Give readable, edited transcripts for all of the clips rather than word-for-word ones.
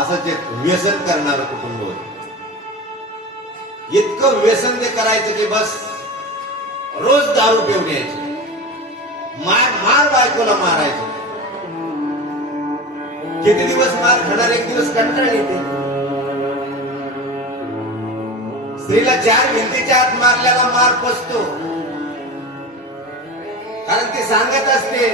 असं जे व्यसन करणारं कुटुंब होतं. इतकं व्यसन ते करायचं की बस रोज दारू पिऊन यायची, मार बायकोला मारायचं. किती दिवस मार खाणार, एक दिवस कंटाळा येते. स्त्रीला 4 भिंतीच्या आत मारल्याला मार पचतो, कारण ती सांगत असते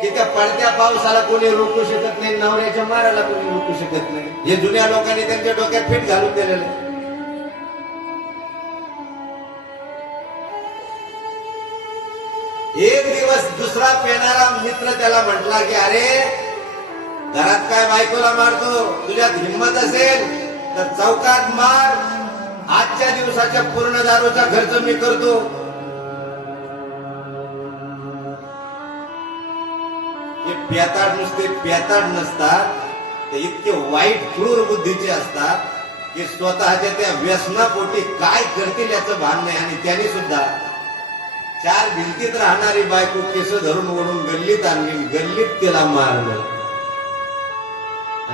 की त्या पडत्या पावसाला कोणी रोखू शकत नाही, नवऱ्याच्या माराला कोणी रोखू शकत नाही. हे जुन्या लोकांनी त्यांच्या डोक्यात फिट घालून दिलेलं आहे. एक दिवस दुसरा पेणारा मित्र त्याला म्हटला की अरे घरात काय बायकोला मारतो, तुझ्यात हिंमत असेल तर चौकात मार, आजच्या दिवसाच्या पूर्ण दारूचा खर्च मी करतो. हे प्याताड नुसते प्याताड नसतात, ते इतके वाईट क्रूर बुद्धीचे असतात की स्वतःच्या त्या व्यसनापोटी काय करतील याचं भान नाही. आणि त्यांनी सुद्धा 4 भिंतीत राहणारी बायको केस धरून ओढून गल्लीत आणली, गल्लीत तिला मारलं.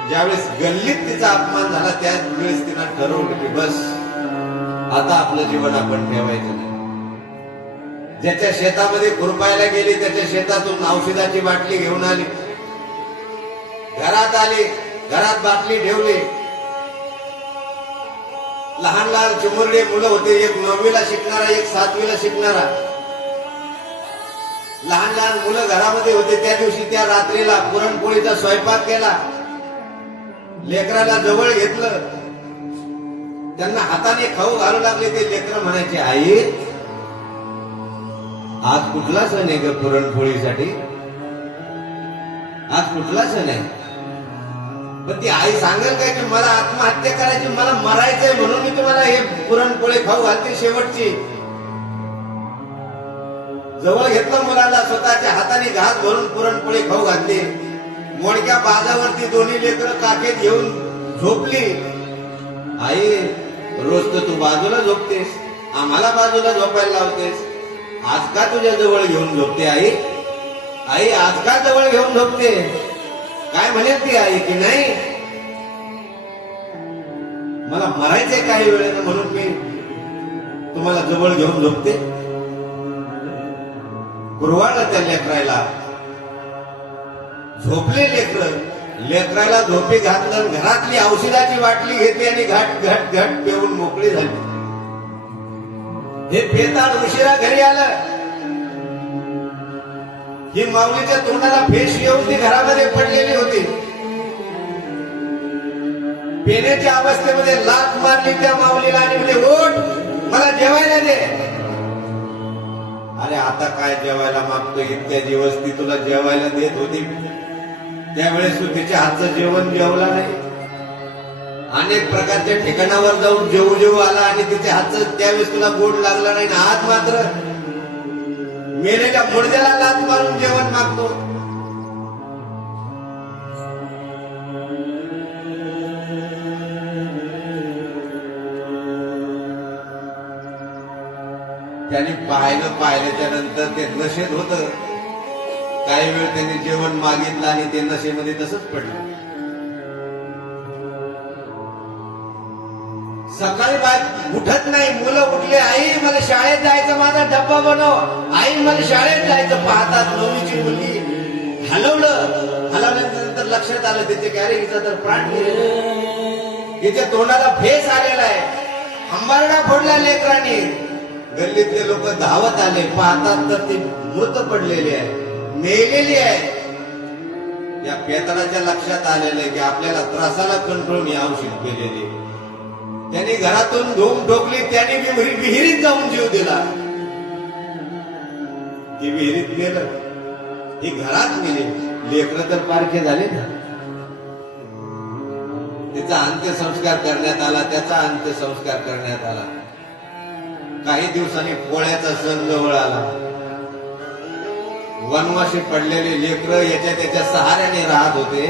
ज्यावेळेस गल्लीत तिचा अपमान झाला त्याच वेळेस तिनं ठरवलं की बस आता आपलं जीवन आपण ठेवायचं नाही. ज्याच्या शेतामध्ये खुरपायला गेली त्याच्या शेतातून औषधाची बाटली घेऊन आली, घरात आली, घरात बाटली ठेवली. लहान लहान चिमुरडे मुलं होते, एक 9वीला शिकणारा, एक 7वीला शिकणारा. लहान लहान मुलं घरामध्ये होते. त्या दिवशी त्या रात्रीला पुरणपोळीचा स्वयंपाक केला, लेकराला जवळ घेतलं, त्यांना हाताने खाऊ घालू लागले. ते लेकर म्हणायचे आई आज कुठला सण आहे ग पुरणपोळीसाठी, आज कुठला सण आहे. पण ती आई सांगेल काय की मला आत्महत्या करायची, मला मरायचंय म्हणून मी तुम्हाला हे पुरणपोळी खाऊ घालते शेवटची. जवळ घेतलं मुलाला, स्वतःच्या हाताने घास भरून पुरणपोळी खाऊ घातली. मोडक्या बाजावरती दोन्ही लेकरं काखेत घेऊन झोपली. आई रोज तर तू बाजूला झोपतेस, आम्हाला बाजूला झोपायला लावतेस, आज का तुझ्या जवळ घेऊन झोपते आई, आई आज का जवळ घेऊन झोपते. काय म्हणेल ती आई की नाही मला मरायचंय काही वेळेला म्हणून मी तुम्हाला जवळ घेऊन झोपते. कुरवाळलं त्या लेकराला, झोपले लेकर, लेकराला झोपी घातलं, घरातली औषधाची बाटली घेतली आणि घाट घाट घाट पिऊन मोकळी झाली. हे पेताळ उशिरा घरी आलं. ही माऊलीच्या तोंडाला फेस येऊन ती घरामध्ये पडलेली होती. पेण्याच्या अवस्थेमध्ये लाथ मारली त्या माऊलीला आणि म्हणजे ओठ मला जेवायला दे. अरे आता काय जेवायला मागतो, इतक्या दिवस ती तुला जेवायला देत होती, त्यावेळेस तू तिच्या हातचं जेवण जेवला नाही. अनेक प्रकारच्या ठिकाणावर जाऊन जेवू जेवू आला आणि तिच्या हातचं त्यावेळेस तुला गोड लागला नाही. आज मात्र मेलेल्या मुडद्याला लाथ मारून जेवण मागतो. त्यांनी पाहिल्याच्या नंतर ते नशेत होत. काही वेळ त्यांनी जेवण मागितलं आणि ते नशेमध्ये तसंच पडलं. सकाळी उठत नाही, मुलं उठले, आई मला शाळेत जायचं, माझा डब्बा बनव, आई मला शाळेत जायचं. पाहतात 9वीची मुलगी. हलवल्यानंतर लक्षात आलं त्याचे की अरे हिचा तर प्राण गेलेला, हिच्या तोंडाला फेस आलेला आहे. अंबारडा फोडला लेकरांनी. गल्लीतले लोक धावत आले, पाहतात तर ती मृत पडलेली आहे, मेलेली आहे. या पेताळाच्या लक्षात आलेलं आहे की आपल्याला त्रासाला कंट्रोल ही औषध केलेली. त्यांनी घरातून धूम ठोकली, त्यांनी विहिरीत जाऊन जीव दिला. ती विहिरीत गेलं, ही घरात गेली. लेकरं तर पारखे झाले ना. तिचा अंत्यसंस्कार करण्यात आला, त्याचा अंत्यसंस्कार करण्यात आला. काही दिवसांनी पोळ्याचा सण जवळ आला. वनवासी पडलेले लेकरं याच्या त्याच्या सहाऱ्याने राहत होते.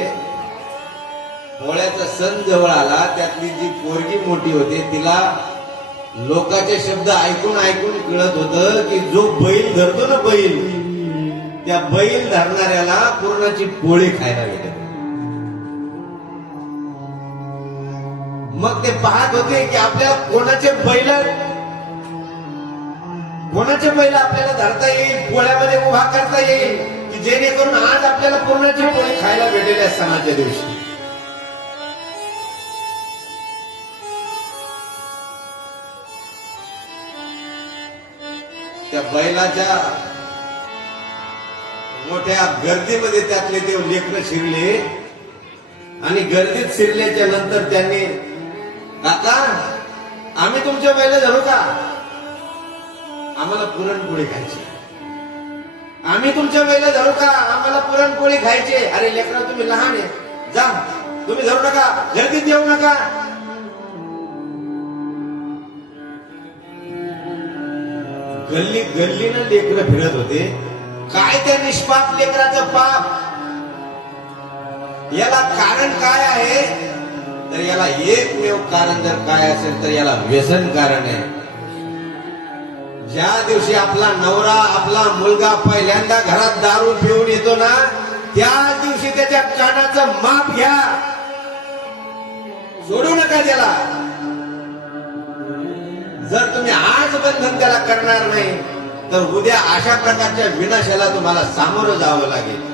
पोळ्याचा सण जवळ आला. त्यातली जी पोरगी मोठी होती तिला लोकांचे शब्द ऐकून ऐकून कळत होतं की जो बैल धरतो ना, बैल, त्या बैल धरणाऱ्याला पूर्णाची पोळी खायला भेटत. मग ते पाहत होते की आपल्याला कोणाचे बैल आपल्याला धरता येईल, पोळ्यामध्ये उभा करता येईल, की जेणेकरून आज आपल्याला पुरणाची पोळी खायला भेटेल या सणाच्या दिवशी. त्या बैलाच्या मोठ्या गर्दीमध्ये त्यातले ते लेकरं शिरले आणि गर्दीत शिरल्याच्या नंतर त्यांनी, काका आम्ही तुमच्या बैल धरू का, आम्हाला पुरणपोळी खायची. आम्ही तुमच्या बैल धरू का, आम्हाला पुरणपोळी खायची. अरे लेकरा तुम्ही लहान आहे, जा तुम्ही धरू नका, गर्दीत येऊ नका. गल्ली गल्लीनं लेकरं फिरत होते. काय त्या निष्पाप लेकराचं पाप, याला कारण काय आहे, तर याला एकमेव कारण जर काय असेल तर याला व्यसन कारण आहे. ज्या दिवशी आपला नवरा आपला मुलगा पहिल्यांदा घरात दारू पिऊन येतो ना, त्याच दिवशी त्याच्या कानाचं माप घ्या, सोडू नका त्याला. जर तुम्ही आज बंधन त्याला करणार नाही तर उद्या अशा प्रकारच्या विनाशाला तुम्हाला सामोरं जावं लागेल.